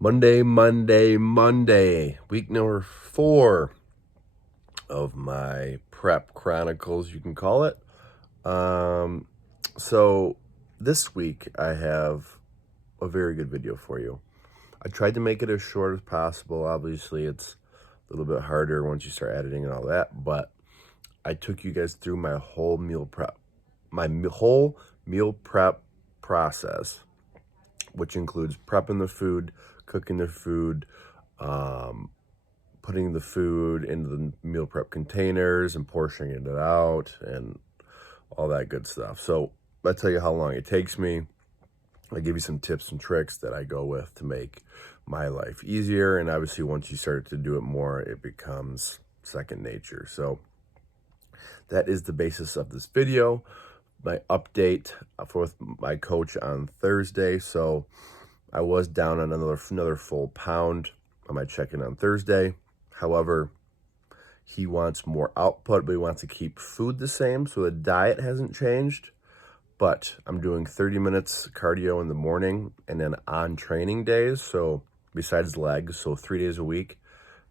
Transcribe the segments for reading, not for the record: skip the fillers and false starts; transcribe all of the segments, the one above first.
Monday. Week number 4 of my prep chronicles, you can call it. So this week I have a very good video for you. I tried to make it as short as possible. Obviously, it's a little bit harder once you start editing and all that, but I took you guys through my whole meal prep process, which includes prepping the food, cooking the food, putting the food into the meal prep containers and portioning it out and all that good stuff. So I'll tell you how long it takes me. I give you some tips and tricks that I go with to make my life easier. And obviously, once you start to do it more, it becomes second nature. So that is the basis of this video. My update for my coach on Thursday. So I was down on another full pound on my check-in on Thursday. However, he wants more output, but he wants to keep food the same. So the diet hasn't changed. But I'm doing 30 minutes cardio in the morning and then on training days. So besides legs, so 3 days a week,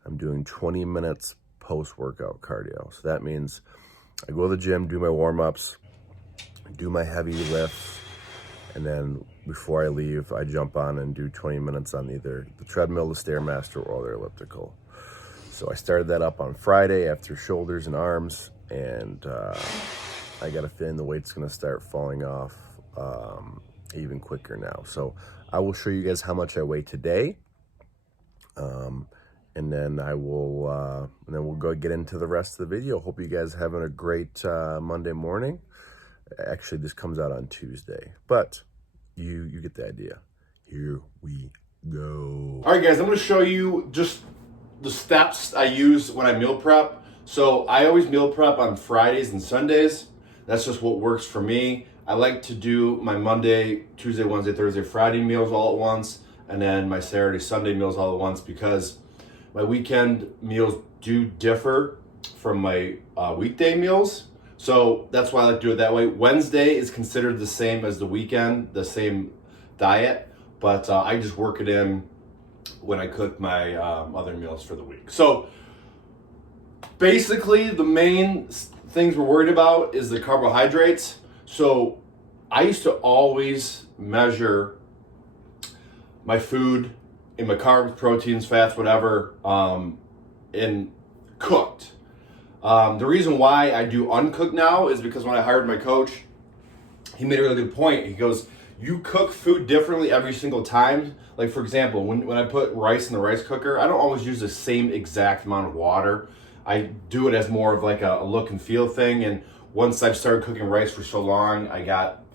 I'm doing 20 minutes post-workout cardio. So that means I go to the gym, do my warm-ups, do my heavy lifts, and then before I leave, I jump on and do 20 minutes on either the treadmill, the Stairmaster, or the elliptical. So I started that up on Friday after shoulders and arms, and I got a feeling the weight's going to start falling off even quicker now. So I will show you guys how much I weigh today, and then we'll go get into the rest of the video. Hope you guys are having a great Monday morning. Actually, this comes out on Tuesday, but you get the idea. Here we go. All right, guys, I'm going to show you just the steps I use when I meal prep. So I always meal prep on Fridays and Sundays. That's just what works for me. I like to do my Monday, Tuesday, Wednesday, Thursday, Friday meals all at once, and then my Saturday, Sunday meals all at once, because my weekend meals do differ from my weekday meals. So that's why I like to do it that way. Wednesday is considered the same as the weekend, the same diet, but I just work it in when I cook my other meals for the week. So basically, the main things we're worried about is the carbohydrates. So I used to always measure my food in my carbs, proteins, fats, whatever, in cooked. The reason why I do uncooked now is because when I hired my coach, he made a really good point. He goes, you cook food differently every single time. Like, for example, when I put rice in the rice cooker, I don't always use the same exact amount of water. I do it as more of like a look and feel thing. And once I've started cooking rice for so long, I got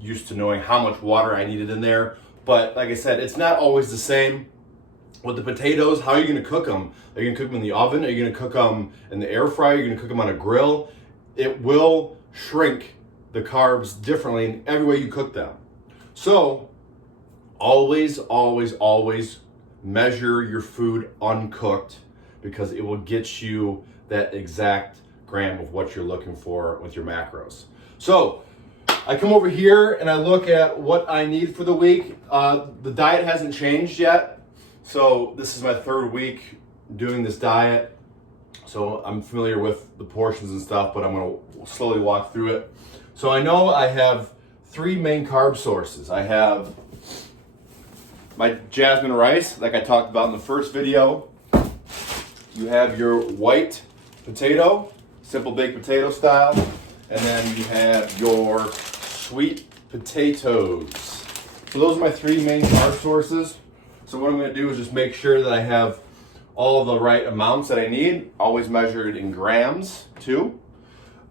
used to knowing how much water I needed in there. But like I said, it's not always the same. With the potatoes, how are you going to cook them? Are you going to cook them in the oven? Are you going to cook them in the air fryer? Are you going to cook them on a grill? It will shrink the carbs differently in every way you cook them. So always measure your food uncooked, because it will get you that exact gram of what you're looking for with your macros. So I come over here and I look at what I need for the week. The diet hasn't changed yet. So this is my 3rd week doing this diet. So I'm familiar with the portions and stuff, but I'm gonna slowly walk through it. So I know I have 3 main carb sources. I have my jasmine rice, like I talked about in the first video. You have your white potato, simple baked potato style, and then you have your sweet potatoes. So those are my 3 main carb sources. So what I'm going to do is just make sure that I have all the right amounts that I need, always measured in grams too.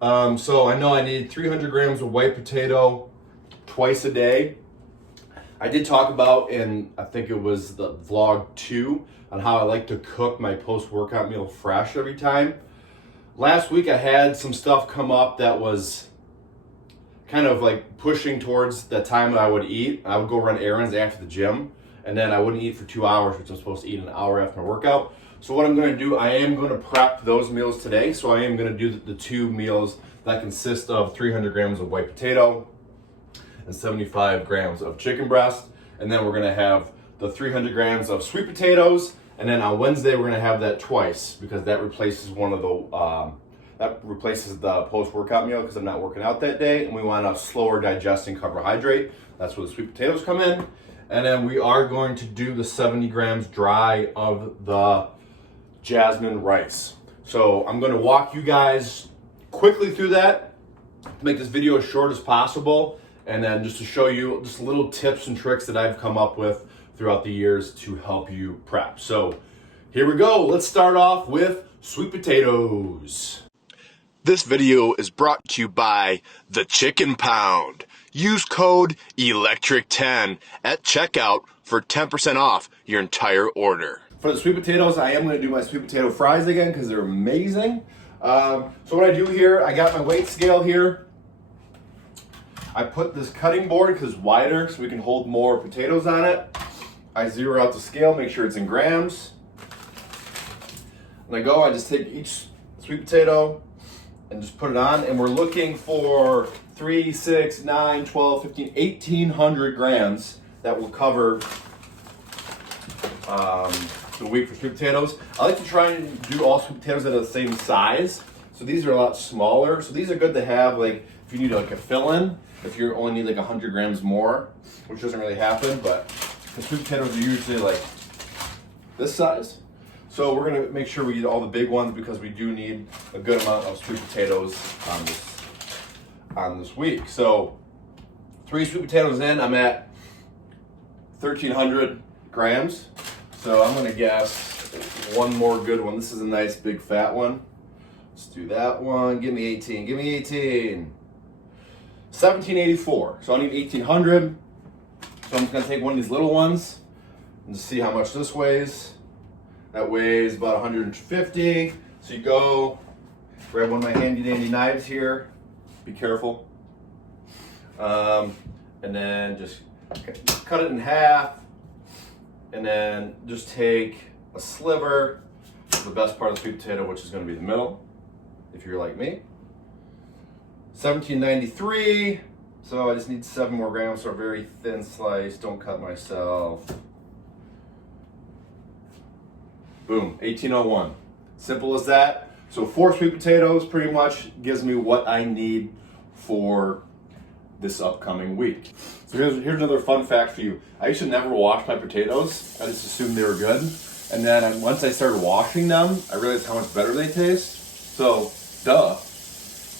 So I know I need 300 grams of white potato twice a day. I did talk about in, I think it was the vlog 2, on how I like to cook my post-workout meal fresh every time. Last week I had some stuff come up that was kind of like pushing towards the time that I would eat. I would go run errands after the gym, and then I wouldn't eat for 2 hours, which I'm supposed to eat an hour after my workout. So what I'm going to do, I am going to prep those meals today. So I am going to do the 2 meals that consist of 300 grams of white potato and 75 grams of chicken breast. And then we're going to have the 300 grams of sweet potatoes, and then on Wednesday we're gonna have that twice because that replaces one of the post-workout meal because I'm not working out that day, and we want a slower digesting carbohydrate. That's where the sweet potatoes come in. And then we are going to do the 70 grams dry of the jasmine rice. So I'm gonna walk you guys quickly through that, make this video as short as possible, and then just to show you just little tips and tricks that I've come up with throughout the years to help you prep. So here we go. Let's start off with sweet potatoes. This video is brought to you by The Chicken Pound. Use code ELECTRIC10 at checkout for 10% off your entire order. For the sweet potatoes, I am going to do my sweet potato fries again because they're amazing. So what I do here, I got my weight scale here. I put this cutting board because it's wider so we can hold more potatoes on it. I zero out the scale, make sure it's in grams. When I just take each sweet potato and just put it on, and we're looking for 3, 6, 9, 12, 15, 1,800 grams that will cover the week for sweet potatoes. I like to try and do all sweet potatoes that are the same size. So these are a lot smaller. So these are good to have like if you need like a fill-in, if you only need like 100 grams more, which doesn't really happen, but the sweet potatoes are usually like this size. So we're gonna make sure we get all the big ones because we do need a good amount of sweet potatoes on this week. So 3 sweet potatoes in, I'm at 1,300 grams. So I'm gonna guess one more good one. This is a nice big fat one. Let's do that one. Give me 18. Give me 18. 1784. So I need 1,800. So I'm just gonna take one of these little ones and just see how much this weighs. That weighs about 150. So you go, grab one of my handy dandy knives here. Be careful. And then just cut it in half. And then just take a sliver of the best part of the sweet potato, which is gonna be the middle, if you're like me. 1793. So I just need 7 more grams, so a very thin slice. Don't cut myself. Boom, 1801. Simple as that. So 4 sweet potatoes pretty much gives me what I need for this upcoming week. So here's another fun fact for you. I used to never wash my potatoes. I just assumed they were good. And then once I started washing them, I realized how much better they taste. So, duh.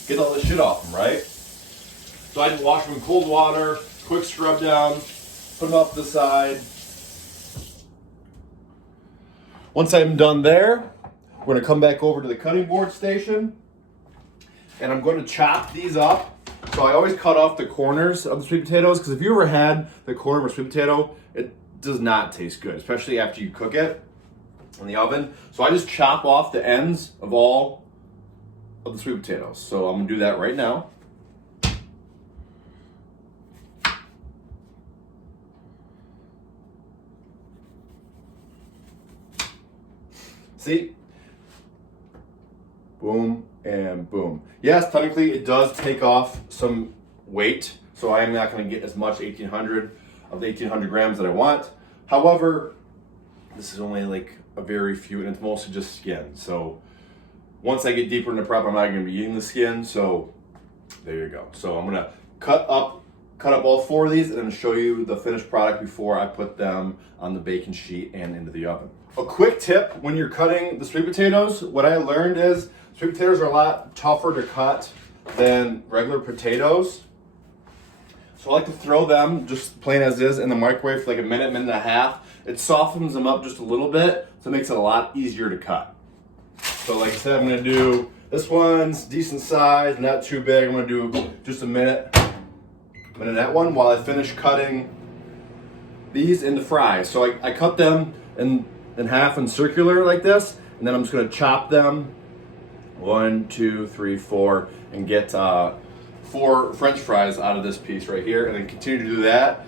Get all this shit off them, right? So I just wash them in cold water, quick scrub down, put them off to the side. Once I'm done there, we're gonna come back over to the cutting board station and I'm going to chop these up. So I always cut off the corners of the sweet potatoes because if you ever had the corner of a sweet potato, it does not taste good, especially after you cook it in the oven. So I just chop off the ends of all of the sweet potatoes. So I'm gonna do that right now. See? Boom and boom. Yes, technically it does take off some weight, so I am not going to get as much 1,800 of the 1,800 grams that I want. However, this is only like a very few, and it's mostly just skin. So once I get deeper into prep, I'm not going to be eating the skin. So there you go. So I'm going to cut up all 4 of these and then show you the finished product before I put them on the baking sheet and into the oven. A quick tip when you're cutting the sweet potatoes, what I learned is sweet potatoes are a lot tougher to cut than regular potatoes. So I like to throw them just plain as is in the microwave for like a minute, minute and a half. It softens them up just a little bit, so it makes it a lot easier to cut. So like I said, I'm gonna do, this one's decent size, not too big. I'm gonna do just a minute that one while I finish cutting these into fries. So I cut them in half and circular like this, and then I'm just gonna chop them 1, 2, 3, 4, and get 4 French fries out of this piece right here, and then continue to do that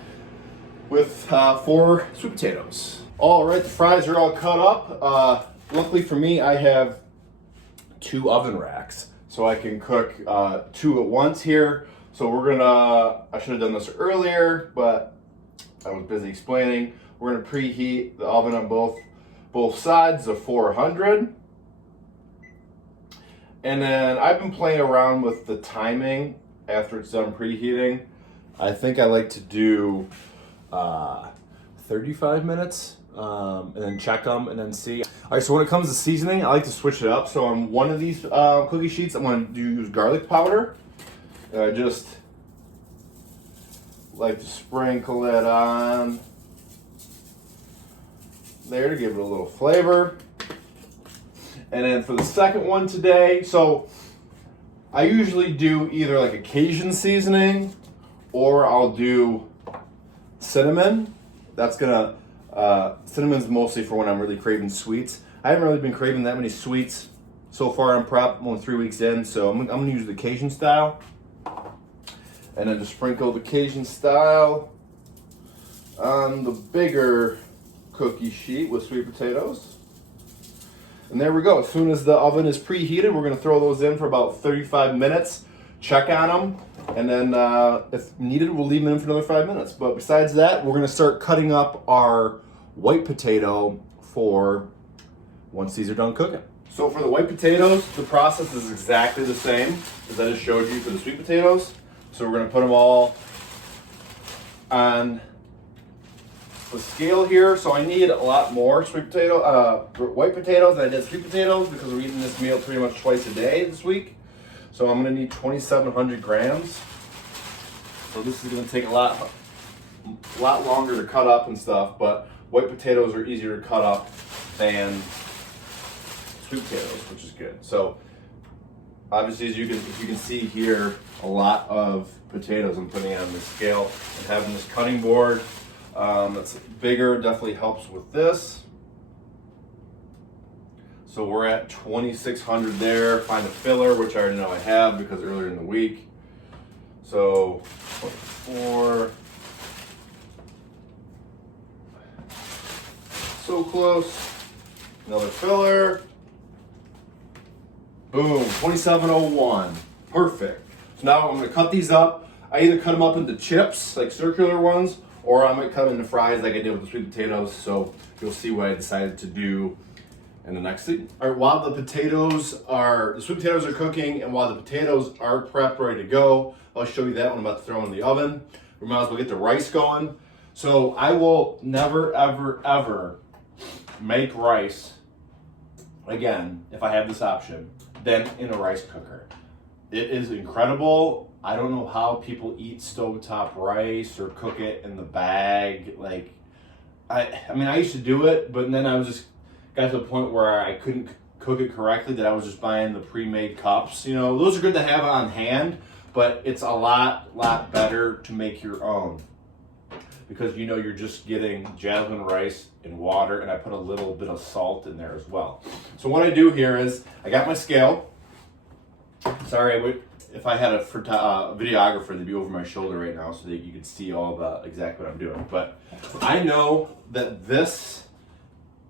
with 4 sweet potatoes. All right, the fries are all cut up. Luckily for me, I have 2 oven racks, so I can cook 2 at once here. So I should have done this earlier, but I was busy explaining. We're gonna preheat the oven on both sides of 400. And then I've been playing around with the timing after it's done preheating. I think I like to do 35 minutes and then check them and then see. All right, so when it comes to seasoning, I like to switch it up. So on one of these cookie sheets, I'm going to use garlic powder. And I just like to sprinkle it on there to give it a little flavor. And then for the second one today, so I usually do either like a Cajun seasoning or I'll do cinnamon. That's gonna, cinnamon's mostly for when I'm really craving sweets. I haven't really been craving that many sweets so far in prep. I'm only 3 weeks in, so I'm gonna use the Cajun style. And then just sprinkle the Cajun style on the bigger cookie sheet with sweet potatoes. And there we go. As soon as the oven is preheated, we're gonna throw those in for about 35 minutes, check on them, and then if needed, we'll leave them in for another 5 minutes. But besides that, we're gonna start cutting up our white potato for once these are done cooking. So for the white potatoes, the process is exactly the same as I just showed you for the sweet potatoes. So we're gonna put them all on the scale here. So I need a lot more white potatoes than I did sweet potatoes because we're eating this meal pretty much twice a day this week. So I'm gonna need 2,700 grams. So this is gonna take a lot longer to cut up and stuff, but white potatoes are easier to cut up than sweet potatoes, which is good. So obviously, as you can see here, a lot of potatoes I'm putting on this scale, and having this cutting board that's bigger definitely helps with this. So we're at 2,600 there. Find a filler, which I already know I have because earlier in the week. So 4. So close. Another filler. Boom, 2701. Perfect. So now I'm gonna cut these up. I either cut them up into chips, like circular ones, or I might cut them into fries like I did with the sweet potatoes. So you'll see what I decided to do in the next thing. All right, while the sweet potatoes are cooking and while the potatoes are prepped, ready to go, I'll show you that when I'm about to throw them in the oven. We might as well get the rice going. So I will never, ever, ever make rice again, if I have this option, then in a rice cooker. It is incredible. I don't know how people eat stovetop rice or cook it in the bag. Like, I mean, I used to do it, but then I was just got to the point where I couldn't cook it correctly, that I was just buying the pre-made cups. You know, those are good to have on hand, but it's a lot better to make your own. Because you know you're just getting jasmine rice and water, and I put a little bit of salt in there as well. So what I do here is, I got my scale. Sorry, if I had a videographer, they'd be over my shoulder right now so that you could see all the exactly what I'm doing. But I know that this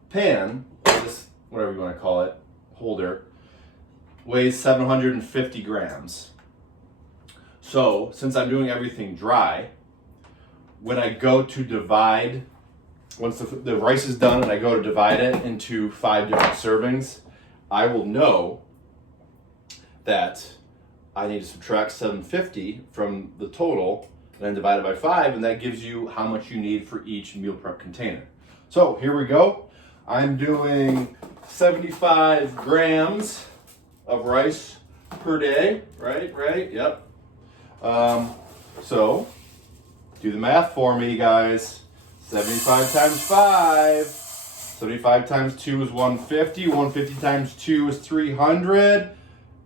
pan, this whatever you want to call it, holder, weighs 750 grams. So since I'm doing everything dry, when I go to divide, once the rice is done and I go to divide it into 5 different servings, I will know that I need to subtract 750 from the total and then divide it by 5, and that gives you how much you need for each meal prep container. So here we go. I'm doing 75 grams of rice per day, right, yep. So do the math for me, guys. 75 times 5. 75 times 2 is 150. 150 times 2 is 300.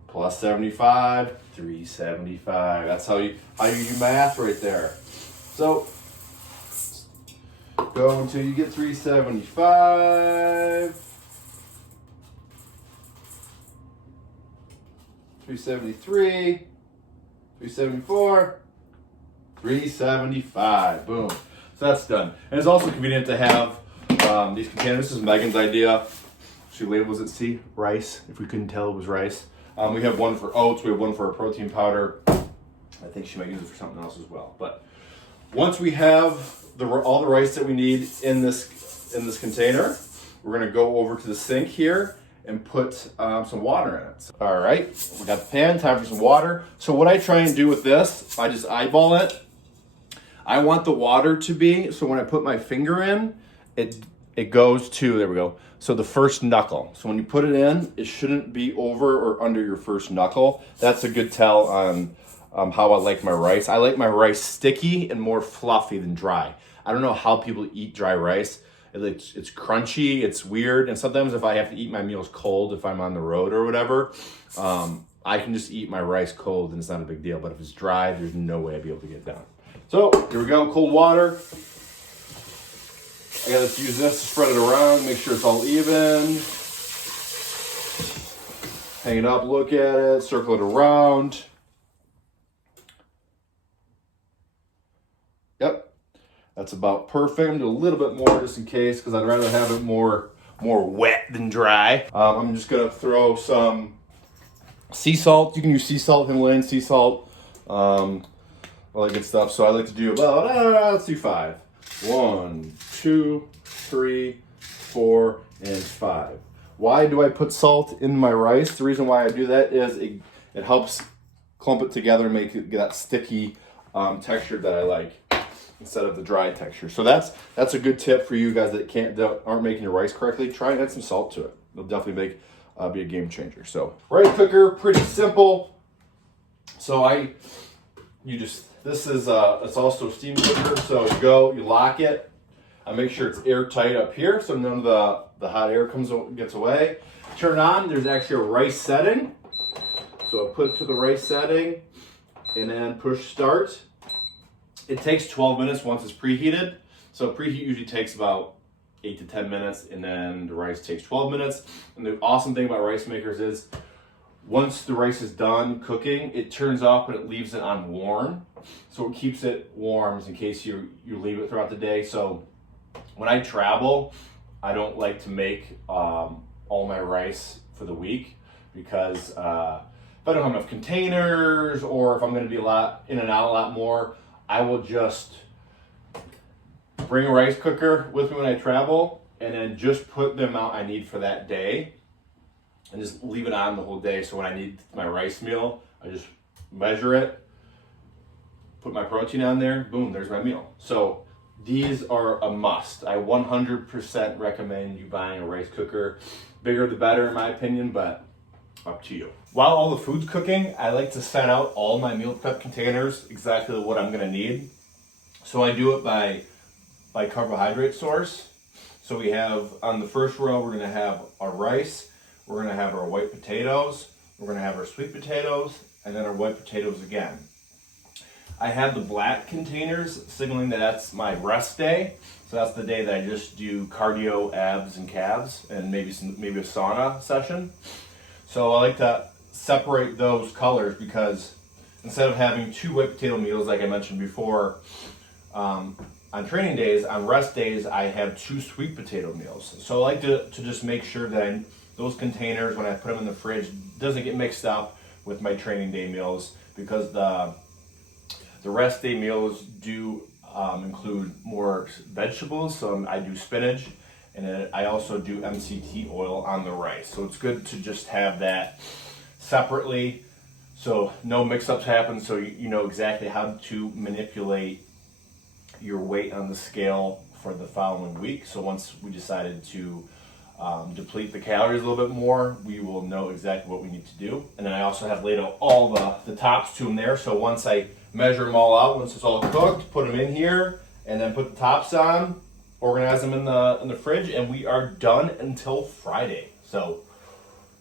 Plus 75, 375. That's how you do math right there. So go until you get 375. 373. 374. 375. Boom. So that's done. And it's also convenient to have these containers. This is Megan's idea. She labels it, see, rice, if we couldn't tell it was rice. We have one for oats, we have one for a protein powder. I think she might use it for something else as well. But once we have all the rice that we need in this container. We're gonna go over to the sink here and put some water in it. All right, we got the pan, time for some water. So what I try and do with this, I just eyeball it. I want the water to be, so when I put my finger in, it goes to, there we go. So the first knuckle. So when you put it in, it shouldn't be over or under your first knuckle. That's a good tell on how I like my rice. I like my rice sticky and more fluffy than dry. I don't know how people eat dry rice. It's crunchy, it's weird, and sometimes if I have to eat my meals cold, if I'm on the road or whatever, I can just eat my rice cold and it's not a big deal. But if it's dry, there's no way I'd be able to get it down. So here we go, cold water. I gotta use this to spread it around, make sure it's all even. Hang it up, look at it, circle it around. Yep. That's about perfect. I'm gonna do a little bit more just in case because I'd rather have it more wet than dry. I'm just gonna throw some sea salt. You can use sea salt, Himalayan sea salt, all that good stuff. So I like to do about, let's do 5. 1, 2, 3, 4, and 5. Why do I put salt in my rice? The reason why I do that is it helps clump it together and make it get that sticky texture that I like, instead of the dry texture. So that's a good tip for you guys that aren't making your rice correctly. Try and add some salt to it. It'll definitely be a game changer. So rice cooker, pretty simple. So it's also a steam cooker. So you lock it. I make sure it's airtight up here so none of the hot air gets away. Turn on. There's actually a rice setting. So I put it to the rice setting and then push start. It takes 12 minutes once it's preheated. So preheat usually takes about 8 to 10 minutes, and then the rice takes 12 minutes. And the awesome thing about rice makers is once the rice is done cooking, it turns off, but it leaves it on warm. So it keeps it warm in case you leave it throughout the day. So when I travel, I don't like to make all my rice for the week because if I don't have enough containers or if I'm gonna be in and out a lot more, I will just bring a rice cooker with me when I travel and then just put the amount I need for that day and just leave it on the whole day. So when I need my rice meal, I just measure it, put my protein on there, boom, there's my meal. So these are a must. I 100% recommend you buying a rice cooker. Bigger the better in my opinion, but up to you. While all the food's cooking, I like to set out all my meal prep containers, exactly what I'm gonna need. So I do it by carbohydrate source. So we have, on the first row, we're gonna have our rice, we're gonna have our white potatoes, we're gonna have our sweet potatoes, and then our white potatoes again. I have the black containers signaling that that's my rest day. So that's the day that I just do cardio, abs, and calves, and maybe a sauna session. So I like to separate those colors because instead of having 2 white potato meals like I mentioned before, on training days, on rest days, I have 2 sweet potato meals. So I like to just make sure that those containers, when I put them in the fridge, doesn't get mixed up with my training day meals because the rest day meals do include more vegetables. So I do spinach. And then I also do MCT oil on the rice. So it's good to just have that separately so no mix-ups happen, so you know exactly how to manipulate your weight on the scale for the following week. So once we decided to deplete the calories a little bit more, we will know exactly what we need to do. And then I also have laid out all the tops to them there. So once I measure them all out, once it's all cooked, put them in here, and then put the tops on, organize them in the fridge, and we are done until Friday. So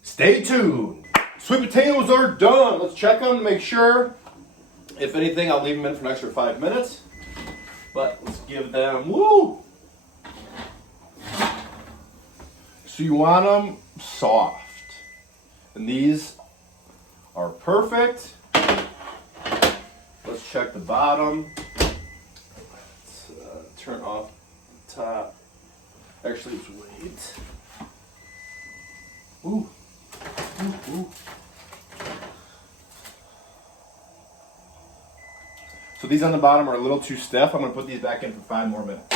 stay tuned. Sweet potatoes are done. Let's check them to make sure. If anything, I'll leave them in for an extra 5 minutes. But let's give them, woo! So you want them soft. And these are perfect. Let's check the bottom. Let's turn off the top. Actually, let's wait. Ooh. Ooh, ooh. So these on the bottom are a little too stiff. I'm gonna put these back in for 5 more minutes.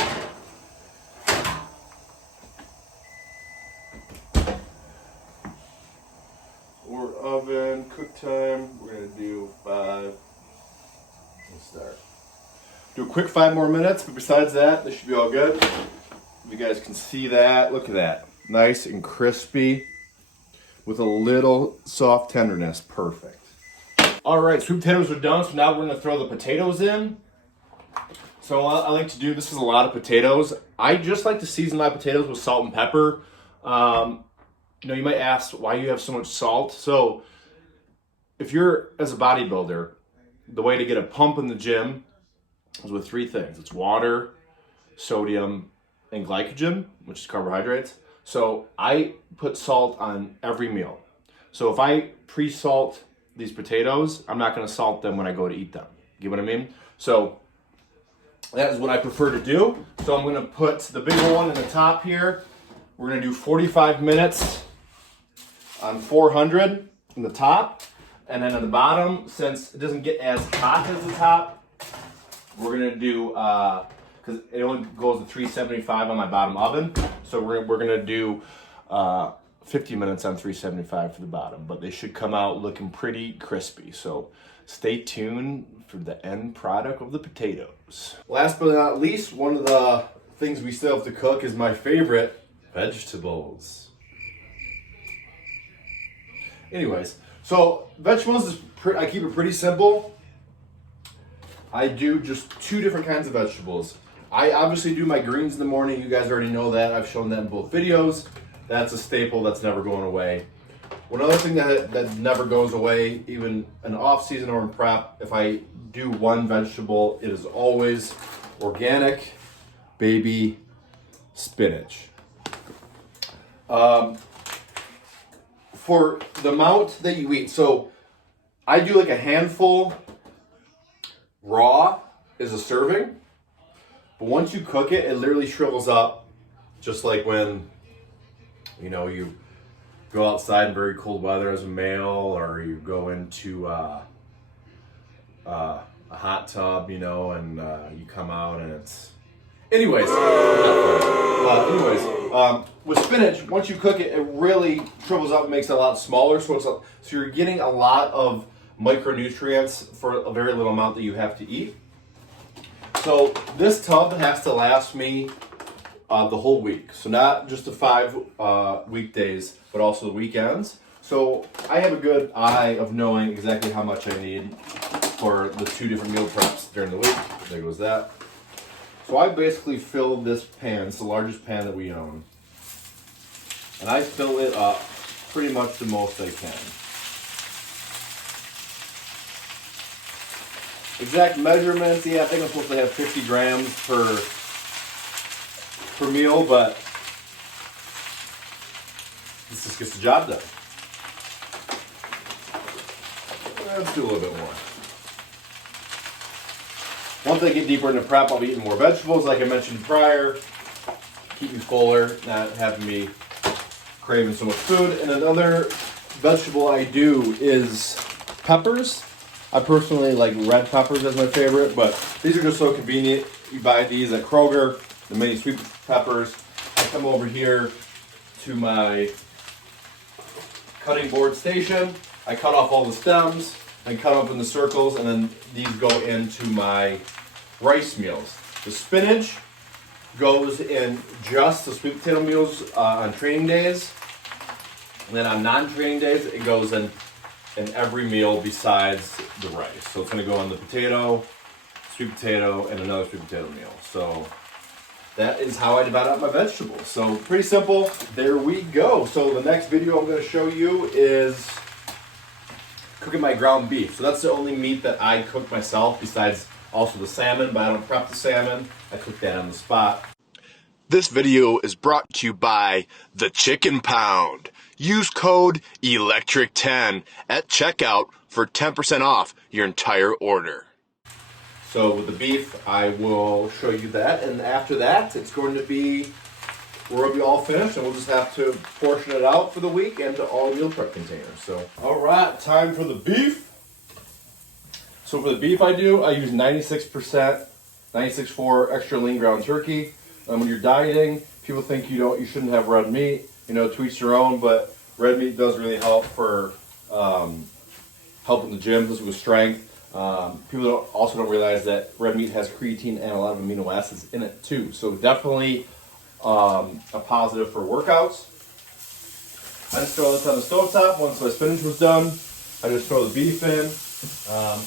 Or oven, cook time, we're gonna do 5. Let's start. Do a quick 5 more minutes, but besides that, this should be all good. You guys can see that. Look at that. Nice and crispy with a little soft tenderness. Perfect. All right, sweet potatoes are done, so now we're gonna throw the potatoes in. So what I like to do, this is a lot of potatoes. I just like to season my potatoes with salt and pepper. You might ask why you have so much salt. So if you're, as a bodybuilder, the way to get a pump in the gym is with 3 things. It's water, sodium, and glycogen, which is carbohydrates. So I put salt on every meal. So if I pre-salt these potatoes, I'm not gonna salt them when I go to eat them. Get what I mean? So that is what I prefer to do. So I'm gonna put the bigger one in the top here. We're gonna do 45 minutes on 400 in the top. And then on the bottom, since it doesn't get as hot as the top, we're gonna do, because it only goes to 375 on my bottom oven. So we're gonna do 50 minutes on 375 for the bottom, but they should come out looking pretty crispy. So stay tuned for the end product of the potatoes. Last but not least, one of the things we still have to cook is my favorite, vegetables. Anyways, so vegetables is I keep it pretty simple. I do just 2 different kinds of vegetables. I obviously do my greens in the morning. You guys already know that. I've shown that in both videos. That's a staple that's never going away. One other thing that never goes away, even in off season or in prep, if I do one vegetable, it is always organic baby spinach. For the amount that you eat, so I do like a handful raw is a serving, but once you cook it, it literally shrivels up, just like when you go outside in very cold weather as a male, or you go into a hot tub, and you come out and it's. Anyways, with spinach, once you cook it, it really shrivels up and makes it a lot smaller. So you're getting a lot of micronutrients for a very little amount that you have to eat. So this tub has to last me the whole week. So not just the 5 weekdays, but also the weekends. So I have a good eye of knowing exactly how much I need for the 2 different meal preps during the week. There goes that. So I basically fill this pan, it's the largest pan that we own, and I fill it up pretty much the most I can. Exact measurements, yeah, I think I'm supposed to have 50 grams per meal, but this just gets the job done. Let's do a little bit more. Once I get deeper into prep, I'll be eating more vegetables, like I mentioned prior. Keep me fuller, not having me craving so much food. And another vegetable I do is peppers. I personally like red peppers as my favorite, but these are just so convenient. You buy these at Kroger, the mini sweet peppers. I come over here to my cutting board station. I cut off all the stems and cut them up in the circles, and then these go into my rice meals. The spinach goes in just the sweet potato meals on training days, and then on non-training days it goes in every meal besides the rice. So it's going to go on the potato, sweet potato, and another sweet potato meal. So that is how I divide out my vegetables. So pretty simple. There we go. So the next video I'm going to show you is cooking my ground beef. So that's the only meat that I cook myself, besides also the salmon, but I don't prep the salmon. I cook that on the spot. This video is brought to you by The Chicken Pound. Use code ELECTRIC10 at checkout for 10% off your entire order. So with the beef, I will show you that, and after that, it's going to be, we'll be all finished, and we'll just have to portion it out for the week into all meal prep containers. So, all right, time for the beef. So for the beef I use 96%, 96.4 extra lean ground turkey. When you're dieting, people think you shouldn't have red meat. You know, to each their own, but red meat does really help for helping the gym, with strength. People also don't realize that red meat has creatine and a lot of amino acids in it too. So definitely a positive for workouts. I just throw this on the stovetop. Once my spinach was done, I just throw the beef in.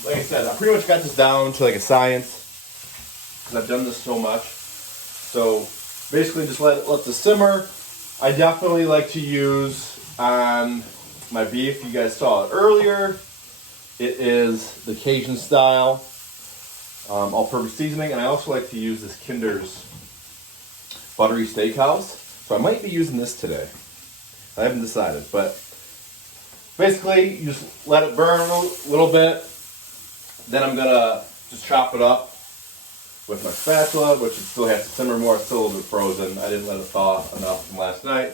Like I said, I pretty much got this down to like a science because I've done this so much. So basically just let this simmer. I definitely like to use on my beef, you guys saw it earlier, it is the Cajun style all-purpose seasoning, and I also like to use this Kinder's buttery steakhouse. So I might be using this today. I haven't decided, but basically you just let it burn a little bit. Then I'm gonna just chop it up with my spatula, which it still has to simmer more. It's still a little bit frozen. I didn't let it thaw enough from last night.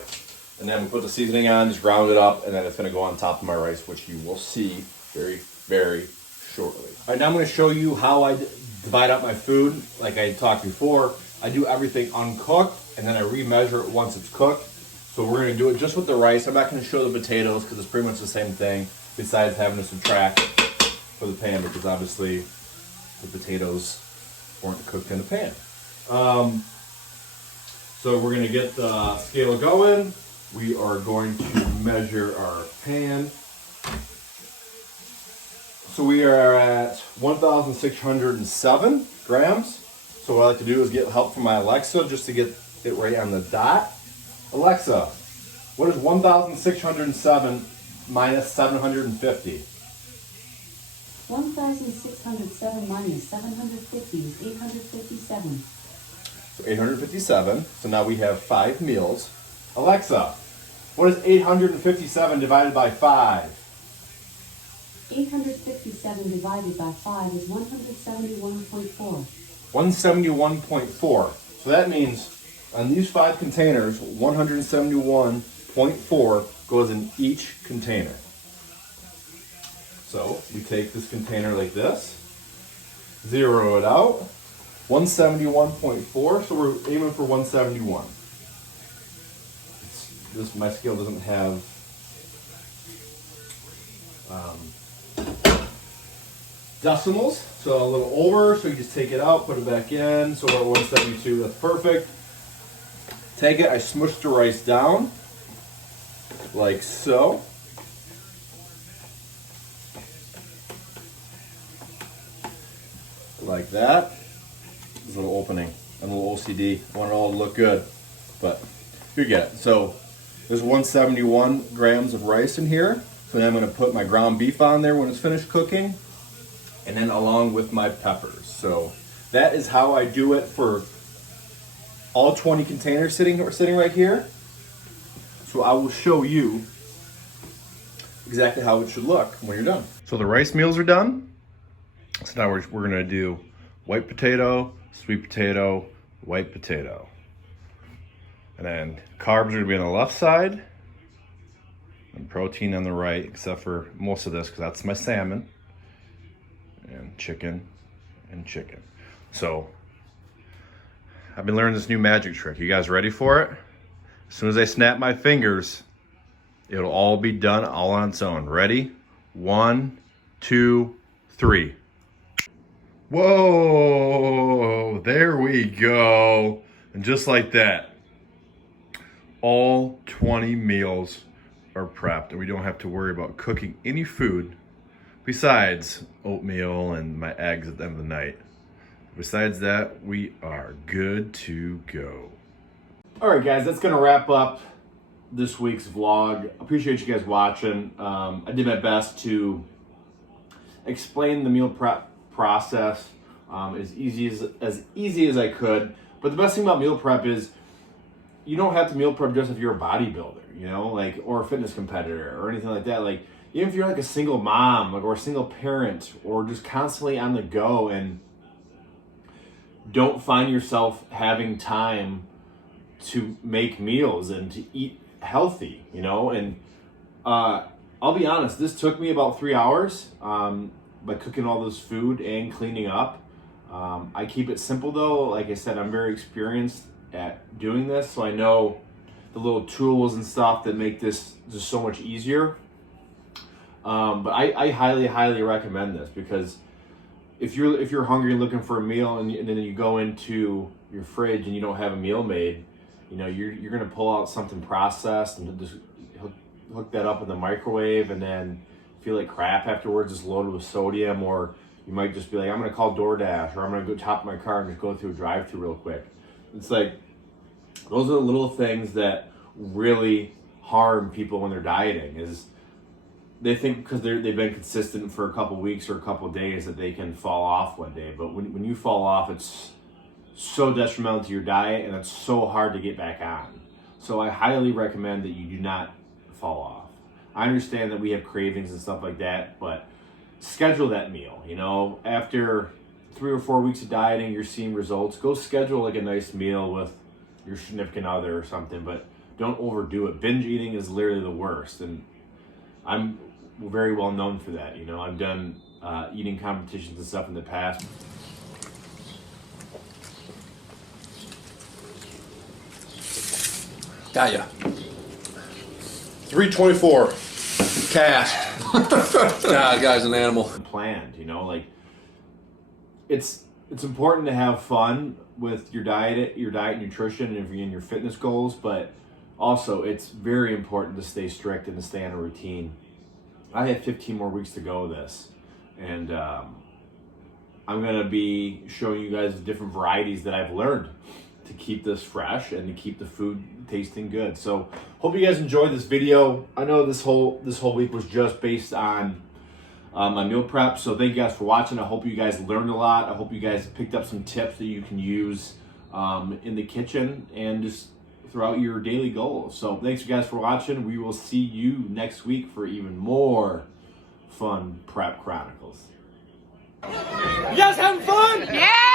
And then we put the seasoning on, just ground it up, and then it's gonna go on top of my rice, which you will see very, very shortly. All right, now I'm gonna show you how I divide up my food. Like I talked before, I do everything uncooked, and then I remeasure it once it's cooked. So we're gonna do it just with the rice. I'm not gonna show the potatoes because it's pretty much the same thing, besides having to subtract for the pan, because obviously the potatoes weren't cooked in the pan. So we're gonna get the scale going. We are going to measure our pan. So we are at 1,607 grams. So what I like to do is get help from my Alexa just to get it right on the dot. Alexa, what is 1,607 minus 750? 1,607 minus 750 is 857. So 857. So now we have 5 meals. Alexa, what is 857 divided by 5? 857 divided by 5 is 171.4. 171.4. So that means on these 5 containers, 171.4 goes in each container. So we take this container like this, zero it out, 171.4, so we're aiming for 171. My scale doesn't have decimals, so a little over, so you just take it out, put it back in, so we're at 172, that's perfect. Take it, I smush the rice down, like so. Like that. There's a little opening, a little OCD, I want it all to look good, but you get it. So there's 171 grams of rice in here. So then I'm gonna put my ground beef on there when it's finished cooking, and then along with my peppers. So that is how I do it for all 20 containers sitting right here. So I will show you exactly how it should look when you're done. So the rice meals are done. So now we're gonna do white potato, sweet potato, white potato. And then carbs are gonna be on the left side and protein on the right, except for most of this, because that's my salmon and chicken and chicken. So I've been learning this new magic trick. You guys ready for it? As soon as I snap my fingers, it'll all be done all on its own. Ready? 1, 2, 3. Whoa, there we go. And just like that, all 20 meals are prepped, and we don't have to worry about cooking any food besides oatmeal and my eggs at the end of the night. Besides that, we are good to go. All right, guys, that's gonna wrap up this week's vlog. Appreciate you guys watching. I did my best to explain the meal prep process as easy as I could. But the best thing about meal prep is you don't have to meal prep just if you're a bodybuilder, you know, like, or a fitness competitor or anything like that. Like, even if you're like a single mom, like, or a single parent, or just constantly on the go and don't find yourself having time to make meals and to eat healthy, you know. And I'll be honest, this took me about 3 hours, but by cooking all this food and cleaning up. I keep it simple though. Like I said, I'm very experienced at doing this, so I know the little tools and stuff that make this just so much easier. But I highly recommend this, because if you're hungry and looking for a meal, and then you go into your fridge and you don't have a meal made, you know, you're gonna pull out something processed and just hook that up in the microwave, and then feel like crap afterwards. It's loaded with sodium. Or you might just be like, I'm gonna call DoorDash, or I'm gonna go top my car and just go through a drive-through real quick. It's like, those are the little things that really harm people when they're dieting. Is they think because they've been consistent for a couple weeks or a couple days that they can fall off one day. But when you fall off, it's so detrimental to your diet, and it's so hard to get back on. So I highly recommend that you do not fall off. I understand that we have cravings and stuff like that, but schedule that meal. You know, after 3 or 4 weeks of dieting, you're seeing results, go schedule like a nice meal with your significant other or something, but don't overdo it. Binge eating is literally the worst, and I'm very well known for that. You know, I've done eating competitions and stuff in the past. Got ya. 324 cast. God, guy's an animal. Planned, you know, like it's important to have fun with your diet and nutrition, and in your fitness goals, but also it's very important to stay strict and to stay on a routine. I have 15 more weeks to go this, and I'm gonna be showing you guys the different varieties that I've learned to keep this fresh and to keep the food tasting good. So hope you guys enjoyed this video. I know this whole week was just based on my meal prep, so thank you guys for watching. I hope you guys learned a lot. I hope you guys picked up some tips that you can use in the kitchen and just throughout your daily goals. So thanks you guys for watching. We will see you next week for even more fun prep chronicles. You guys having fun? Yeah!